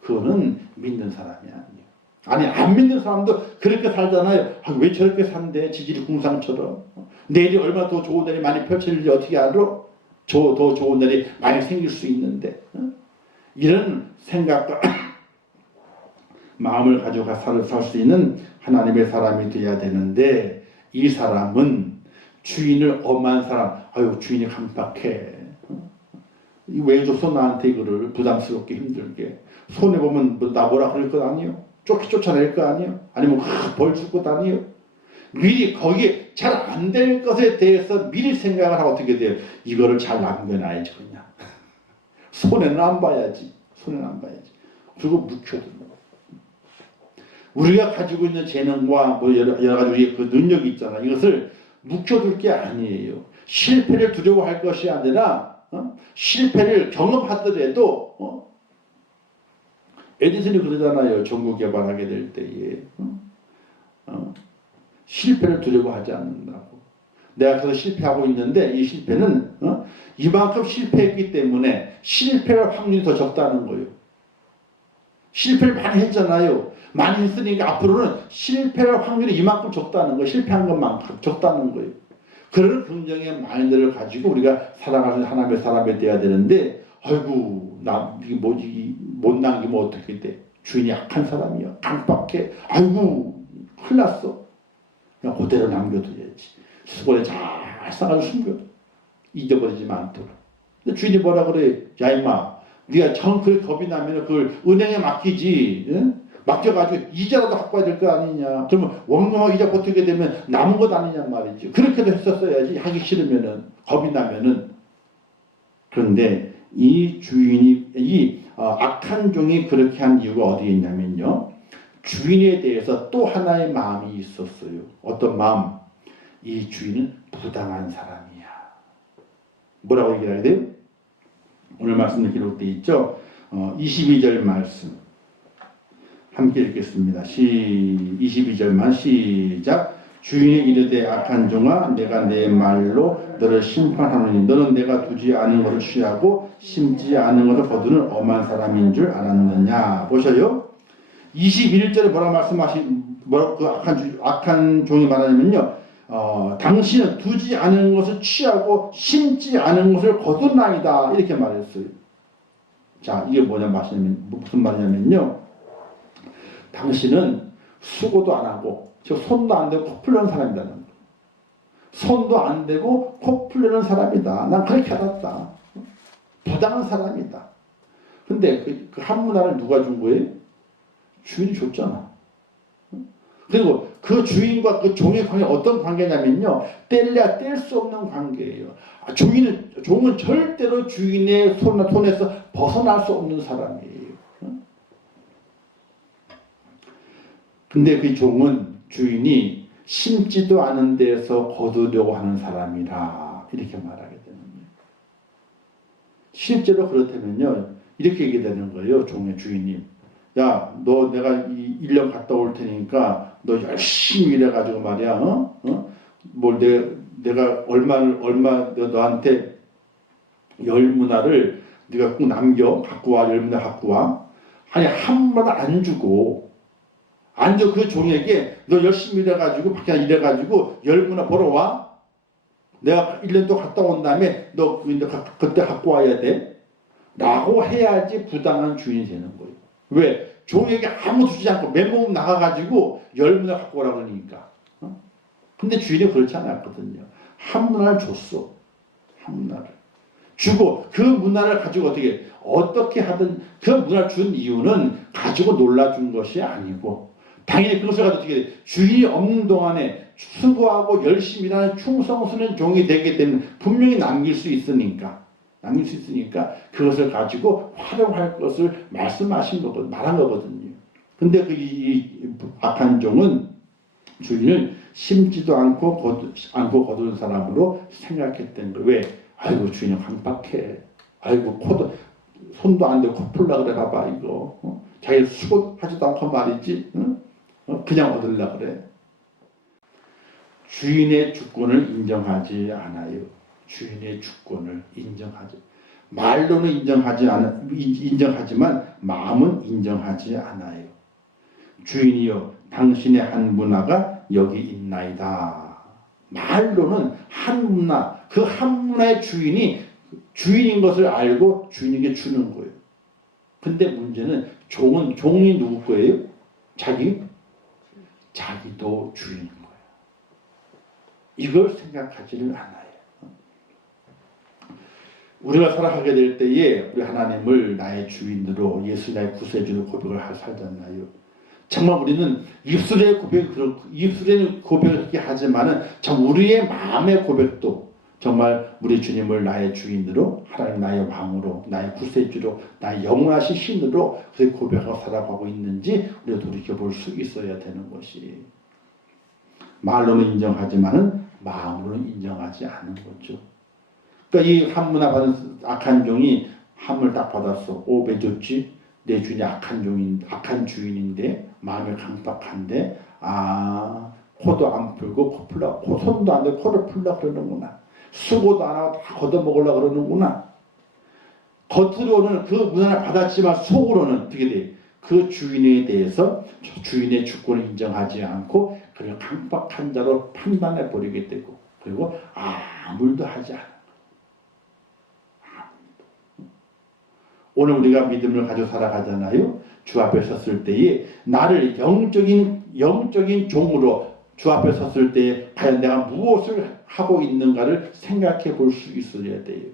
그거는 믿는 사람이 아니에요. 아니 안 믿는 사람도 그렇게 살잖아요. 왜 저렇게 산대? 지질이 궁상처럼. 내일이 얼마나 더 좋은 날이 많이 펼쳐질지 어떻게 알아? 더 좋은 날이 많이 생길 수 있는데. 이런 생각과 마음을 가지고 살 수 있는 하나님의 사람이 되어야 되는데 이 사람은 주인을 엄한 사람. 주인이 강박해. 왜 줬어 나한테 이거를 부담스럽게 힘들게. 손해보면 나 뭐라 그럴 것 아니요? 쫓아낼 거 아니요? 아니면 벌 줄 것 아니요? 미리 거기에 잘 안 될 것에 대해서 미리 생각을 하고 어떻게 돼요? 이거를 잘 남겨놔야지 그냥. 손해는 안 봐야지. 그리고 묵혀두는 거. 우리가 가지고 있는 재능과 여러 가지 우리의 그 능력이 있잖아. 이것을 묵혀둘 게 아니에요. 실패를 두려워할 것이 아니라 실패를 경험하더라도 에디슨이 그러잖아요. 전구 개발하게 될 때에 실패를 두려워하지 않는다고. 내가 그래서 실패하고 있는데 이 실패는 이만큼 실패했기 때문에 실패할 확률이 더 적다는 거예요. 실패를 많이 했잖아요. 많이 했으니까 앞으로는 실패할 확률이 이만큼 적다는 거예요. 실패한 것만큼 적다는 거예요. 그런 긍정의 마인드를 가지고 우리가 살아가는 하나님의 사람이 돼야 되는데, 아이고 나 이게 뭐지, 못 남기면 어떻게 돼? 주인이 악한 사람이야, 강박해, 아이고 큰일 났어. 그냥 그대로 남겨둬야지. 수건에 잘 싸가지고 숨겨, 잊어버리지만 않도록. 근데 주인이 뭐라 그래? 야 임마, 네가 정 그렇게 겁이 나면 그걸 은행에 맡기지. 응? 맡겨가지고 이자라도 갖고 와야 될 거 아니냐. 그러면 원금하고 이자 버티게 되면 남은 것 아니냐 말이지. 그렇게도 했었어야지. 하기 싫으면은, 겁이 나면은. 그런데 이 주인이, 악한 종이 그렇게 한 이유가 어디에 있냐면요, 주인에 대해서 또 하나의 마음이 있었어요. 어떤 마음? 이 주인은 부당한 사람이야. 뭐라고 얘기해야 돼요? 오늘 말씀에 기록되어 있죠. 22절 말씀 함께 읽겠습니다. 22절만 시작. 주인이 이르되 악한 종아, 내가 내 말로 너를 심판하노니 너는 내가 두지 않은 것을 취하고 심지 않은 것을 거두는 엄한 사람인 줄 알았느냐. 보셔요. 21절에 뭐라고 그 악한 종이 말하냐면요, 당신은 두지 않은 것을 취하고 심지 않은 것을 거두나이다, 이렇게 말했어요. 자, 이게 무슨 말이냐면요, 당신은 수고도 안 하고, 즉 손도 안 대고 코 풀려는 사람이라는 거예요. 손도 안 대고 코 풀려는 사람이다. 난 그렇게 알았다. 부당한 사람이다. 근데 그 한문화를 누가 준 거예요? 주인이 줬잖아. 그리고 그 주인과 그 종의 관계가 어떤 관계냐면요, 뗄래야 뗄 수 없는 관계예요. 종은 절대로 주인의 손에서 벗어날 수 없는 사람이에요. 근데 그 종은 주인이 심지도 않은 데서 거두려고 하는 사람이라, 이렇게 말하게 되는 거예요. 실제로 그렇다면요, 이렇게 얘기되는 거예요. 종의 주인이, 야, 너 내가 1년 갔다 올 테니까 너 열심히 일해가지고 말이야, 뭘 내가 얼마 너한테 열문화를 네가 꼭 갖고 와, 열문화 갖고 와. 아니, 한 번 안 주고, 그 종에게 너 열심히 일해가지고, 밖에 일해가지고 열문화 보러 와. 내가 1년 또 갔다 온 다음에 너 그때 갖고 와야 돼. 라고 해야지 부당한 주인이 되는 거예요. 왜? 종에게 아무도 주지 않고 맨몸 나가가지고 열문화 갖고 오라고 그러니까. 근데 주인이 그렇지 않았거든요. 한 문화를 줬어. 한 문화를 주고, 그 문화를 가지고 어떻게 하든, 그 문화를 준 이유는 가지고 놀라준 것이 아니고, 당연히 그것을 가지고 주인이 없는 동안에 수고하고 열심히 일하는 충성스러운 종이 되게 되면 분명히 남길 수 있으니까 그것을 가지고 활용할 것을 말한 거거든요. 근데 이 악한 종은 주인을 심지도 않고 거두는 사람으로 생각했던 거예요. 왜? 아이고, 주인은 강박해. 아이고, 손도 안 대고 코 풀라 그래, 봐봐, 이거. 자기 수고하지도 않고 말이지, 그냥 얻으려 그래. 주인의 주권을 인정하지 않아요. 주인의 주권을 말로는 인정하지만 마음은 인정하지 않아요. 주인이여, 당신의 한 문화가 여기 있나이다. 말로는 한 문화, 그 한 문화의 주인인 것을 알고 주인에게 주는 거예요. 근데 문제는 종이 누구 거예요? 자기도 주인인 거예요. 이걸 생각하지를 않아요. 우리가 살아가게 될 때에 우리 하나님을 나의 주인으로, 예수 나의 구세주로 고백을 살잖아요. 정말 우리는 입술의 고백을 그렇게 하지만은 참 우리의 마음의 고백도 정말 우리 주님을 나의 주인으로, 하나님 나의 왕으로, 나의 구세주로, 나의 영원하신 신으로 그렇게 고백하고 살아가고 있는지 우리가 돌이켜볼 수 있어야 되는 것이, 말로는 인정하지만은 마음으로는 인정하지 않는 거죠. 그러니까 이 한문화 받은 악한 종이 함을 딱 받았어. 왜 줬지? 내 주인이 악한 주인인데 마음이 강박한데, 코도 안 풀고 코 풀라, 손도 안 대고 코를 풀라 그러는구나. 수고도 안 하고 다 걷어먹으려고 그러는구나. 겉으로는 그 문안을 받았지만 속으로는 어떻게 돼? 그 주인에 대해서 주인의 주권을 인정하지 않고 그를 강박한 자로 판단해 버리게 되고, 그리고 아무 일도 하지 않아. 오늘 우리가 믿음을 가지고 살아가잖아요. 주 앞에 섰을 때에 나를 영적인 종으로 주 앞에 섰을 때에 과연 내가 무엇을 하고 있는가를 생각해 볼 수 있어야 돼요.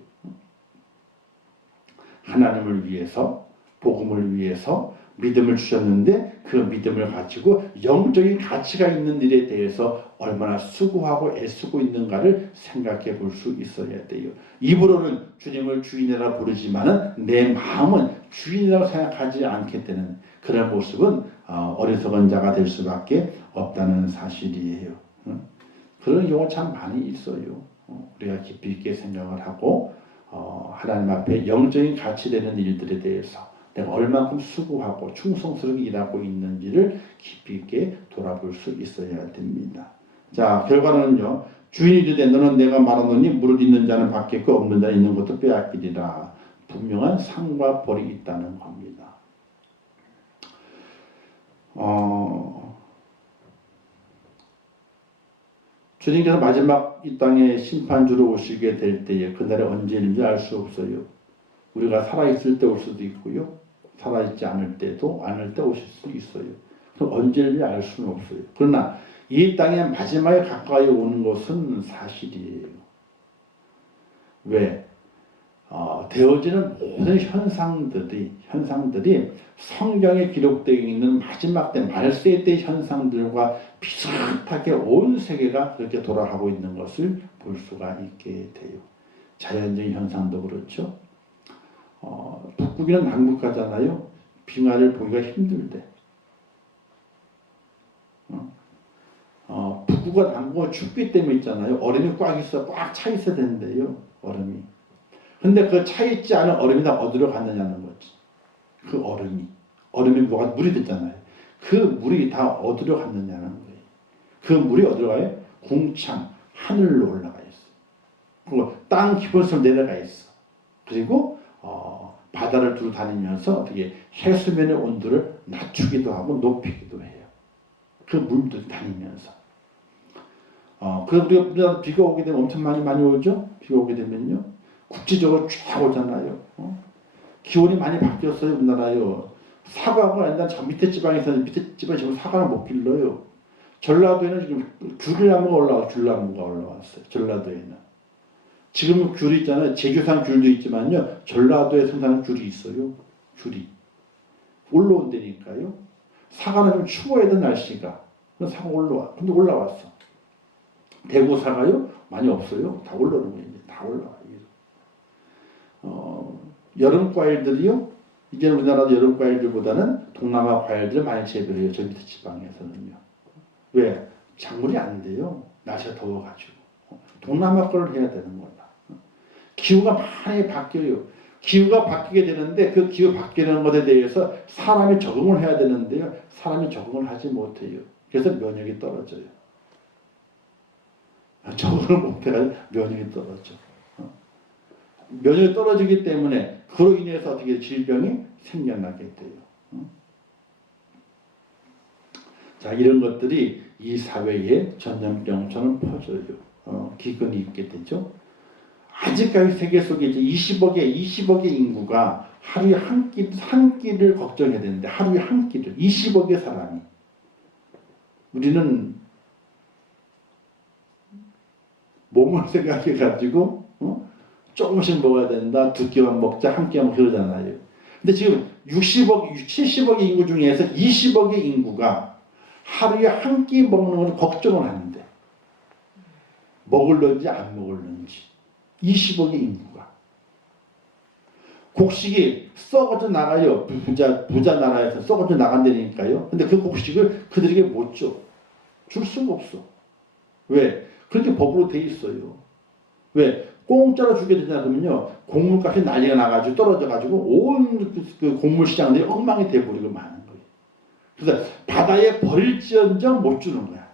하나님을 위해서, 복음을 위해서 믿음을 주셨는데 그 믿음을 가지고 영적인 가치가 있는 일에 대해서 얼마나 수고하고 애쓰고 있는가를 생각해 볼 수 있어야 돼요. 입으로는 주님을 주인이라 부르지만은 내 마음은 주인이라고 생각하지 않게 되는 그런 모습은 어리석은 자가 될 수밖에 없다는 사실이에요. 그런 경우 참 많이 있어요. 우리가 깊이 있게 생각을 하고 하나님 앞에 영적인 가치 되는 일들에 대해서 내가 얼만큼 수고하고 충성스럽게 일하고 있는지를 깊이 있게 돌아볼 수 있어야 됩니다. 자, 결과는요. 주인이 이르되 너는 내가 말하노니 무릇 있는 자는 받겠고 없는 자는 있는 것도 빼앗기리라. 분명한 상과 벌이 있다는 겁니다. 주님께서 마지막 이 땅에 심판주로 오시게 될 때에 그날이 언제인지 알 수 없어요. 우리가 살아있을 때 올 수도 있고요. 살아있지 않을 때도 않을 때 오실 수 있어요. 그럼 언제인지 알 수는 없어요. 그러나 이 땅에 마지막에 가까이 오는 것은 사실이에요. 왜? 되어지는 모든 현상들이 성경에 기록되어 있는 마지막 때 말세 때 현상들과 비슷하게 온 세계가 그렇게 돌아가고 있는 것을 볼 수가 있게 돼요. 자연적인 현상도 그렇죠. 북극이는 남극하잖아요. 빙하를 보기가 힘들대. 북극과 남극은 춥기 때문에 있잖아요. 얼음이 꽉 차 있어야 되는데요. 얼음이. 근데 그 차 있지 않은 얼음이 다 어디로 갔느냐는 거지. 그 얼음이 뭐가 물이 됐잖아요. 그 물이 다 어디로 갔느냐는 거예요. 그 물이 어디로 가요? 궁창 하늘로 올라가 있어. 그리고 땅 깊은곳으로 내려가 있어. 그리고 바다를 두루 다니면서 어떻게 해수면의 온도를 낮추기도 하고 높이기도 해요. 그 물도 다니면서. 그래서 우리가 비가 오게 되면 엄청 많이 오죠. 비가 오게 되면요. 국지적으로 쫙 오잖아요. 기온이 많이 바뀌었어요. 우리나라요. 사과가 옛날 저 밑에 지방에서는 밑에 지방에 지금 사과를 못 길러요. 전라도에는 지금 귤나무가 올라왔어요. 전라도에는. 지금 귤이 있잖아요. 제주산 귤도 있지만요. 전라도에 생산하는 귤이 있어요. 귤이. 올라온다니까요. 사과는 좀 추워야 돼 날씨가. 그래서 사과 올라와. 근데 올라왔어. 대구 사과요? 많이 없어요. 다 올라오는 거예요. 다 올라와요. 여름 과일들이요. 이제 우리나라도 여름 과일들보다는 동남아 과일들을 많이 재배해요. 저 밑에 지방에서는요. 왜? 작물이 안 돼요. 날씨가 더워가지고. 동남아 걸 해야 되는 거다. 기후가 많이 바뀌어요. 기후가 바뀌게 되는데 그 기후 바뀌는 것에 대해서 사람이 적응을 해야 되는데요. 사람이 적응을 하지 못해요. 그래서 면역이 떨어져요. 적응을 못해가지고 면역이 떨어져. 면역이 떨어지기 때문에 그로 인해서 어떻게 질병이 생겨나게 돼요. 자, 이런 것들이 이 사회에 전염병처럼 퍼져요. 기근이 있게 되죠. 아직까지 세계 속에 이제 20억의 인구가 하루에 한 끼를 걱정해야 되는데 하루에 한 끼를 20억의 사람이 우리는 몸을 생각해가지고 조금씩 먹어야 된다. 2끼만 먹자. 한 끼만 그러잖아요. 근데 지금 70억의 인구 중에서 20억의 인구가 하루에 한 끼 먹는 걸 걱정을 하는데 먹을런지 안 먹을런지 20억의 인구가 곡식이 썩어져 나가요. 부자 나라에서 썩어져 나간다니까요. 근데 그 곡식을 그들에게 못 줘. 줄 수가 없어. 왜? 그렇게 법으로 돼 있어요. 왜? 공짜로 주게 되냐 그러면요. 곡물값이 난리가 나가지고 떨어져가지고 온 그 곡물 시장들이 엉망이 돼버리고 마는 거예요. 그래서 바다에 버릴지언정 못 주는 거야.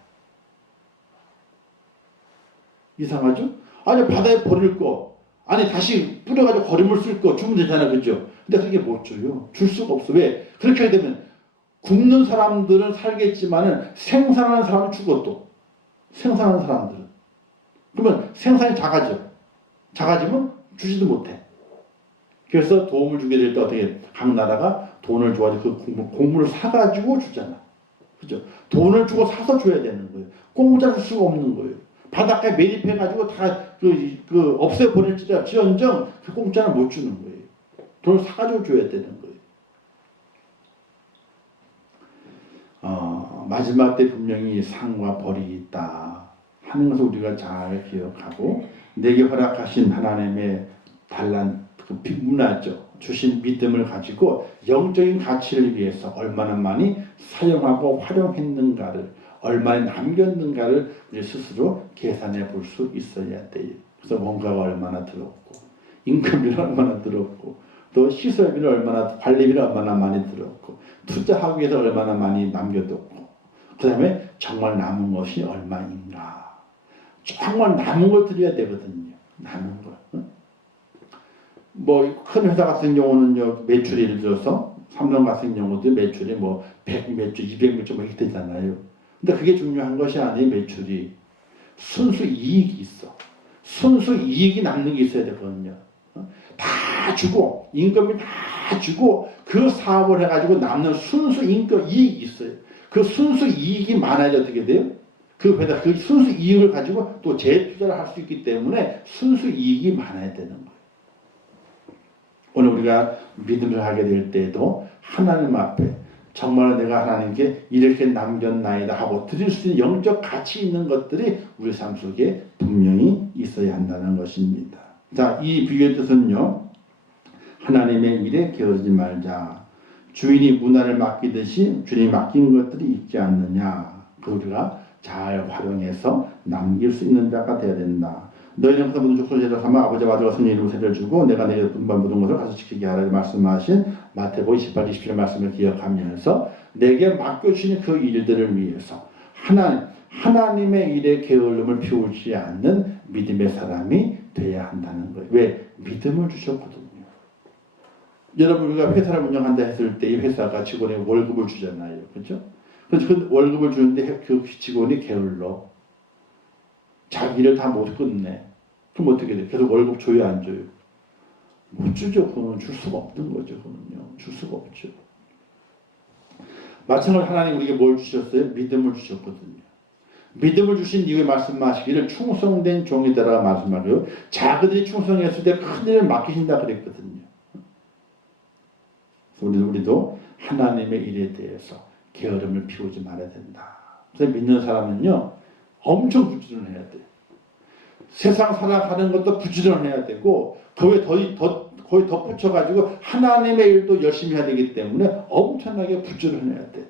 이상하죠? 아니 바다에 버릴 거, 아니 다시 뿌려가지고 거름을 쓸 거 주면 되잖아, 그죠? 근데 그게 못 줘요. 줄 수가 없어. 왜? 그렇게 하게 되면 굶는 사람들은 살겠지만은 생산하는 사람은 죽어 또. 생산하는 사람들은. 그러면 생산이 작아져. 작아지면 주지도 못해. 그래서 도움을 주게 될 때 어떻게 각 나라가 돈을 줘가지고 그 곡물을 사가지고 주잖아. 그죠? 돈을 주고 사서 줘야 되는 거예요. 공짜 줄 수가 없는 거예요. 바닷가에 매립해가지고 다 없애버릴지언정 그 공짜는 못 주는 거예요. 돈을 사가지고 줘야 되는 거예요. 마지막 때 분명히 상과 벌이 있다 하는 것을 우리가 잘 기억하고, 내게 허락하신 하나님의 달란 그 문화죠. 주신 믿음을 가지고 영적인 가치를 위해서 얼마나 많이 사용하고 활용했는가를, 얼마나 남겼는가를 우리 스스로 계산해 볼 수 있어야 돼요. 그래서 원가가 얼마나 들었고, 임금비는 얼마나 들었고, 또 시설비는 얼마나, 관리비는 얼마나 많이 들었고, 투자하기 위해서 얼마나 많이 남겨뒀고, 그 다음에 정말 남은 것이 얼마인가. 정말 남은 걸 드려야 되거든요. 남은 걸. 뭐 큰 회사 같은 경우는요, 매출이 예를 들어서 삼성 같은 경우도 매출이 뭐 100매출, 200매출 뭐 이렇게 되잖아요. 근데 그게 중요한 것이 아니에요. 매출이 순수 이익이 있어. 순수 이익이 남는 게 있어야 되거든요. 다 주고 임금이 다 주고 그 사업을 해가지고 남는 순수 임금 이익이 있어요. 그 순수 이익이 많아야 어떻게 돼요? 그 회사 그 순수 이익을 가지고 또 재투자를 할 수 있기 때문에 순수 이익이 많아야 되는 거예요. 오늘 우리가 믿음을 하게 될 때에도 하나님 앞에 정말 내가 하나님께 이렇게 남겼나이다 하고 드릴 수 있는 영적 가치 있는 것들이 우리 삶 속에 분명히 있어야 한다는 것입니다. 자, 이 비유의 뜻은요, 하나님의 일에 게으르지 말자. 주인이 문화를 맡기듯이 주인이 맡긴 것들이 있지 않느냐. 그 우리가 잘 활용해서 남길 수 있는 자가 되어야 된다. 너희는 그래서 모든 족속을 제자 삼아 아버지와 아들과 성령 이름으로 세례를 주고 내가 내게 분반 모든 것을 가서 지키게 하라 말씀하신 마태복음 28, 27 말씀을 기억하면서 내게 맡겨주신 그 일들을 위해서 하나님의 일에 게을름을 피우지 않는 믿음의 사람이 돼야 한다는 거예요. 왜? 믿음을 주셨거든요. 여러분, 우리가 회사를 운영한다 했을 때 이 회사가 직원에 월급을 주잖아요. 그렇죠? 그래서 그 월급을 주는데 그 직원이 게을러. 자기 일을 다 못 끝내. 그럼 어떻게 돼? 계속 월급 줘요, 안 줘요? 못 주죠. 그거는 줄 수가 없는 거죠. 그거는요. 줄 수가 없죠. 마찬가지로 하나님 우리에게 뭘 주셨어요? 믿음을 주셨거든요. 믿음을 주신 이후에 말씀하시기를 충성된 종이다라고 말씀하고요. 자그들이 충성했을 때 큰 일을 맡기신다 그랬거든요. 우리도 하나님의 일에 대해서 게으름을 피우지 말아야 된다. 그래서 믿는 사람은요, 엄청 부지런해야 돼요. 세상 살아가는 것도 부지런해야 되고, 거기에 거의 덧붙여가지고 하나님의 일도 열심히 해야 되기 때문에 엄청나게 부지런해야 돼.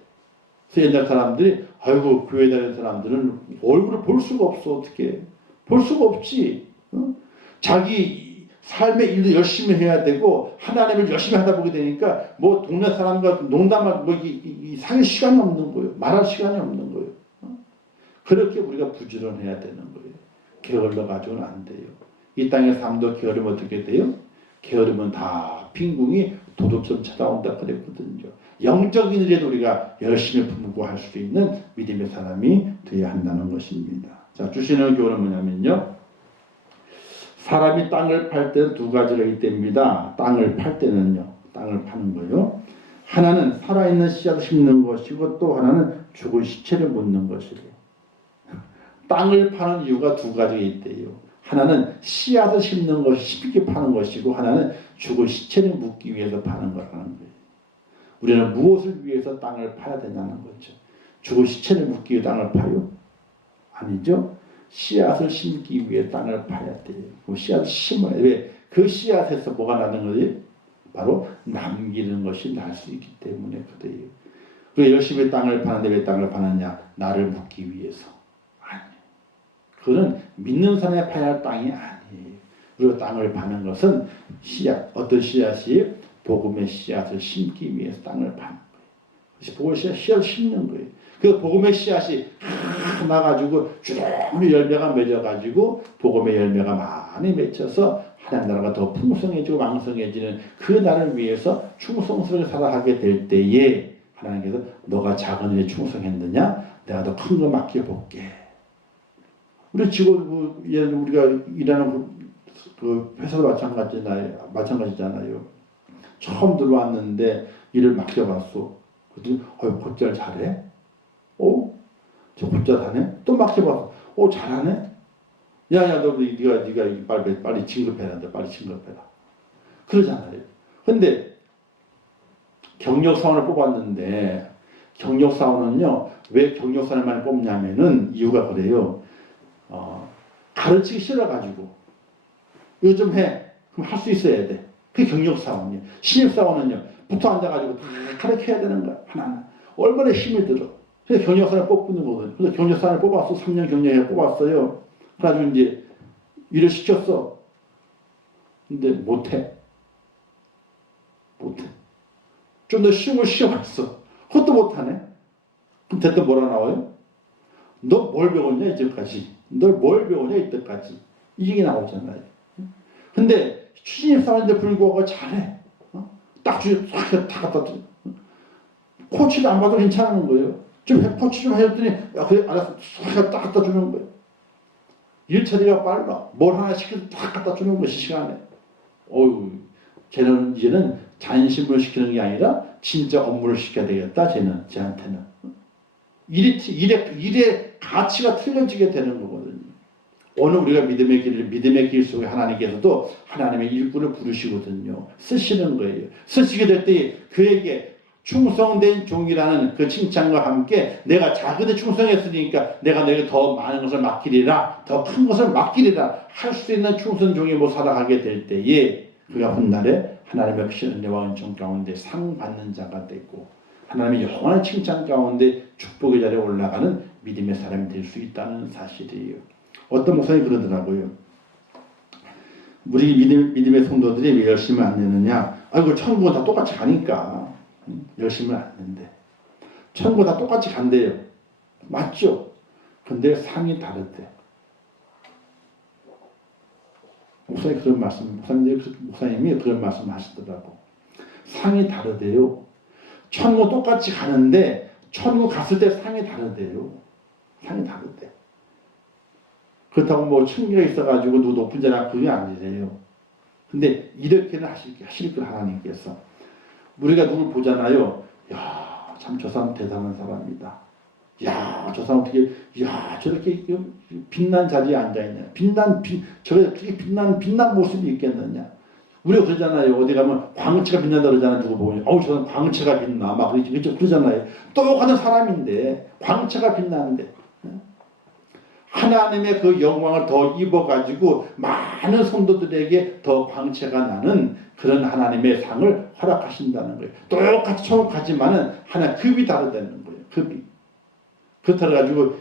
그래서 옛날 사람들이, 아이고, 교회 다니는 사람들은 얼굴을 볼 수가 없어. 어떻게? 볼 수가 없지. 어? 자기 삶의 일도 열심히 해야 되고, 하나님을 열심히 하다 보게 되니까, 뭐, 동네 사람과 농담할, 사귈 시간이 없는 거예요. 말할 시간이 없는 거예요. 그렇게 우리가 부지런해야 되는 거예요. 게을러 가지고는 안 돼요. 이 땅의 삶도 게으르면 어떻게 돼요? 게으르면 다 빈궁이 도둑처럼 찾아온다 그랬거든요. 영적인 일에도 우리가 열심히 품고 할 수 있는 믿음의 사람이 되어야 한다는 것입니다. 자, 주시는 교훈은 뭐냐면요. 사람이 땅을 팔 때는 두 가지가 있답니다. 땅을 팔 때는요. 땅을 파는 거요. 하나는 살아있는 씨앗을 심는 것이고 또 하나는 죽은 시체를 묻는 것이래요. 땅을 파는 이유가 두 가지가 있대요. 하나는 씨앗을 심는 것이 쉽게 파는 것이고 하나는 죽은 시체를 묻기 위해서 파는 거라는 거예요. 우리는 무엇을 위해서 땅을 파야 되냐는 거죠. 죽은 시체를 묻기 위해 땅을 파요? 아니죠. 씨앗을 심기 위해 땅을 파야 돼요. 그 씨앗을 심어야 돼요. 왜? 그 씨앗에서 뭐가 나는 거지? 바로 남기는 것이 날 수 있기 때문에 그래요. 그리고 열심히 땅을 파는데 왜 땅을 파느냐? 나를 묻기 위해서. 그거는 믿는 사람이 파야 할 땅이 아니에요. 그리고 땅을 파는 것은 씨앗, 어떤 씨앗이 복음의 씨앗을 심기 위해서 땅을 파는 거예요. 복음의 씨앗을 심는 거예요. 그 복음의 씨앗이 나가지고 주렁주렁 열매가 맺어가지고 복음의 열매가 많이 맺혀서 하나님 나라가 더 풍성해지고 왕성해지는 그 날을 위해서 충성스럽게 살아가게 될 때에 하나님께서 너가 작은 일에 충성했느냐? 내가 더 큰 거 맡겨볼게. 우리 직원, 예를 들어 우리가 일하는 그 회사도 마찬가지잖아요. 처음 들어왔는데 일을 맡겨봤어. 그랬더니 곧잘 잘해? 저 곧잘 하네? 또 맡겨봤어. 잘하네? 야야 너 네가 빨리 진급해라. 빨리 진급해라. 그러잖아요. 근데 경력사원을 뽑았는데 경력사원은요 왜 경력사원만 뽑냐면은 이유가 그래요. 가르치기 싫어가지고 이거 좀 해. 그럼 할 수 있어야 돼. 그게 경력사원이에요. 신입사원은요 붙어 앉아가지고 다 가르쳐야 되는 거야. 하나하나. 얼마나 힘이 들어. 그래서 경력사원을 뽑는 거거든요. 그래서 경력사원을 뽑았어. 3년 경력에 뽑았어요. 그래가지고 이제 일을 시켰어. 근데 못해. 좀 더 쉬운 걸 시켜봤어. 그것도 못하네. 그럼 대뜸 뭐라 나와요? 너 뭘 배웠냐 이때까지. 널 뭘 배웠냐 이때까지. 이게 나오잖아요. 근데 신입사원인데 불구하고 잘해. 딱 다 갖다 줘. 코치도 안 받아도 괜찮은 거예요. 코치 좀 해줬더니 야 그래 알았어. 딱 갖다 주는 거예요. 일 처리가 빨라. 뭘 하나 시켜도 딱 갖다 주는 거지 시간에. 쟤는 이제는 잔심을 시키는 게 아니라 진짜 업무를 시켜야 되겠다. 쟤한테는. 일의 가치가 틀려지게 되는 거거든요. 오늘 우리가 믿음의 길 속에 하나님께서도 하나님의 일꾼을 부르시거든요. 쓰시는 거예요. 쓰시게 될 때 그에게 충성된 종이라는 그 칭찬과 함께 내가 작은데 충성했으니까 내가 너에게 더 많은 것을 맡기리라, 더 큰 것을 맡기리라 할 수 있는 충성 종이 살아가게 될 때에 그가 훗날에 하나님의 크신 은혜와 은총 가운데 상 받는 자가 되고 하나님의 영원한 칭찬 가운데 축복의 자리에 올라가는 믿음의 사람이 될 수 있다는 사실이에요. 어떤 목사님이 그러더라고요. 우리 믿음의 성도들이 왜 열심히 안 내느냐? 아이고 천국은 다 똑같이 가니까 열심히 안 낸대. 천국 다 똑같이 간대요. 맞죠? 근데 상이 다르대. 목사님이 그런 말씀 하시더라고. 상이 다르대요. 천국 똑같이 가는데 천국 갔을 때 상이 다르대요. 상이 다르대. 그렇다고 뭐 층계가 있어가지고 누구 높은 자나 그게 아니래요. 근데 이렇게는 하실 걸 하나님께서. 우리가 누굴 보잖아요. 야, 참 저 사람 대단한 사람이다. 야, 저 사람 어떻게, 야, 저렇게 빛난 자리에 앉아있냐. 저렇게 빛난 모습이 있겠느냐. 우리가 그러잖아요. 어디 가면 광채가 빛난다 그러잖아요. 누구 보면. 저 사람 광채가 빛나. 막 그러잖아요. 똑같은 사람인데, 광채가 빛나는데. 하나님의 그 영광을 더 입어가지고 많은 성도들에게 더 광채가 나는 그런 하나님의 상을 허락하신다는 거예요. 똑같이 천국하지만은 하나 급이 다르다는 거예요. 급이. 그렇다고 가지고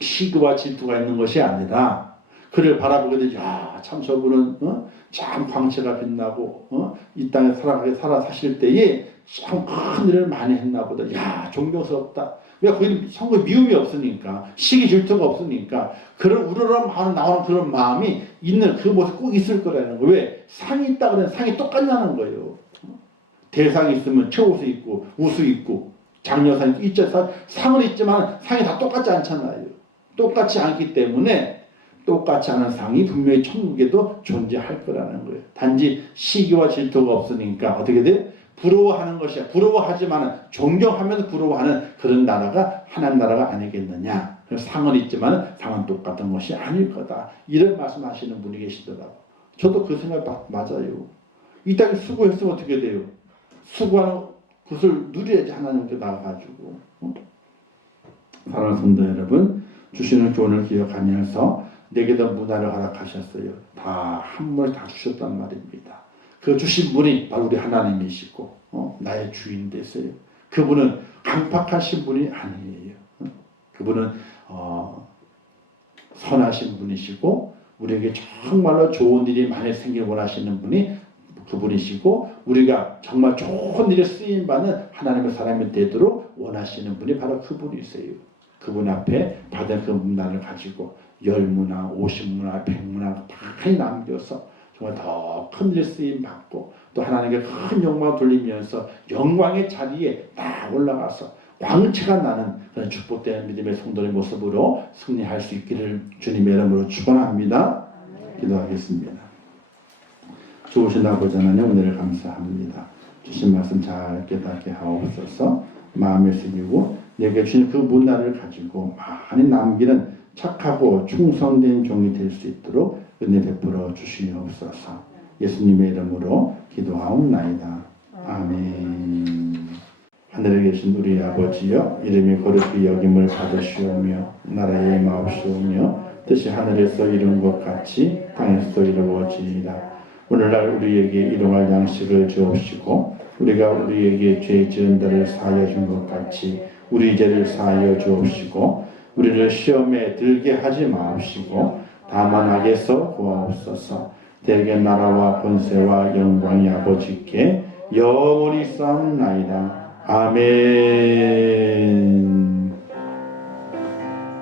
시기와 질투가 있는 것이 아니라 그를 바라보게 되죠. 야, 참 저분은 참 광채가 빛나고 이 땅에 살아 사실 때에 참 큰 일을 많이 했나 보다. 야, 존경스럽다. 왜 거기는 성도의 미움이 없으니까 시기 질투가 없으니까 그런 우러러 나오는 그런 마음이 있는 그 모습 꼭 있을 거라는 거예요. 왜? 상이 있다 그러면 상이 똑같냐는 거예요. 대상이 있으면 최우수 있고 우수 있고 장려상 있죠. 상은 있지만 상이 다 똑같지 않잖아요. 똑같지 않기 때문에 똑같지 않은 상이 분명히 천국에도 존재할 거라는 거예요. 단지 시기와 질투가 없으니까 어떻게 돼? 부러워하는 것이야. 부러워하지만 존경하면서 부러워하는 그런 나라가 하나님 나라가 아니겠느냐. 상은 있지만 상은 똑같은 것이 아닐 거다. 이런 말씀하시는 분이 계시더라고. 저도 그 생각 맞아요. 이 땅에 수고했으면 어떻게 돼요? 수고하는 것을 누려야지 하나님께 나가가지고. 사랑하는 성도 여러분, 주시는 교훈을 기억하면서 내게도 문화를 허락하셨어요. 다 한 번에 다 주셨단 말입니다. 그 주신 분이 바로 우리 하나님이시고 나의 주인 되세요. 그분은 강팍하신 분이 아니에요. 그분은 선하신 분이시고 우리에게 정말로 좋은 일이 많이 생길 원하시는 분이 그분이시고 우리가 정말 좋은 일에 쓰임받는 하나님의 사람이 되도록 원하시는 분이 바로 그분이세요. 그분 앞에 받은 그 문단을 가지고 10문화, 50문화, 100문화 다 남겨서 정말 더 큰 일 쓰임 받고 또 하나님께 큰 영광을 돌리면서 영광의 자리에 딱 올라가서 광채가 나는 그런 축복된 믿음의 성도의 모습으로 승리할 수 있기를 주님의 이름으로 축원합니다. 기도하겠습니다. 좋으신 아버지 하나님 은혜를 감사합니다. 주신 말씀 잘 깨닫게 하옵소서. 마음에 새기고 내게 주신 그 문화를 가지고 많이 남기는 착하고 충성된 종이 될 수 있도록 은혜 베풀어 주시옵소서. 예수님의 이름으로 기도하옵나이다. 아멘. 하늘에 계신 우리 아버지여, 이름이 거룩히 여김을 받으시오며 나라의 마옵시오며 뜻이 하늘에서 이룬 것 같이 땅에서도 이루어지이다. 오늘날 우리에게 일용할 양식을 주옵시고 우리가 우리에게 죄 지은 자를 사하여 준 것 같이 우리 죄를 사하여 주옵시고 우리를 시험에 들게 하지 마옵시고 다만 악에서 구하옵소서. 대개 나라와 권세와 영광이 아버지께 영원히 싸움나이다. 아멘.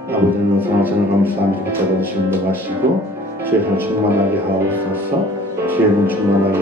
아버지는 성화천을 감사하며 붙잡아 주시는 것 하시고 죄에서 충만하게 하옵소서. 죄는 충만하게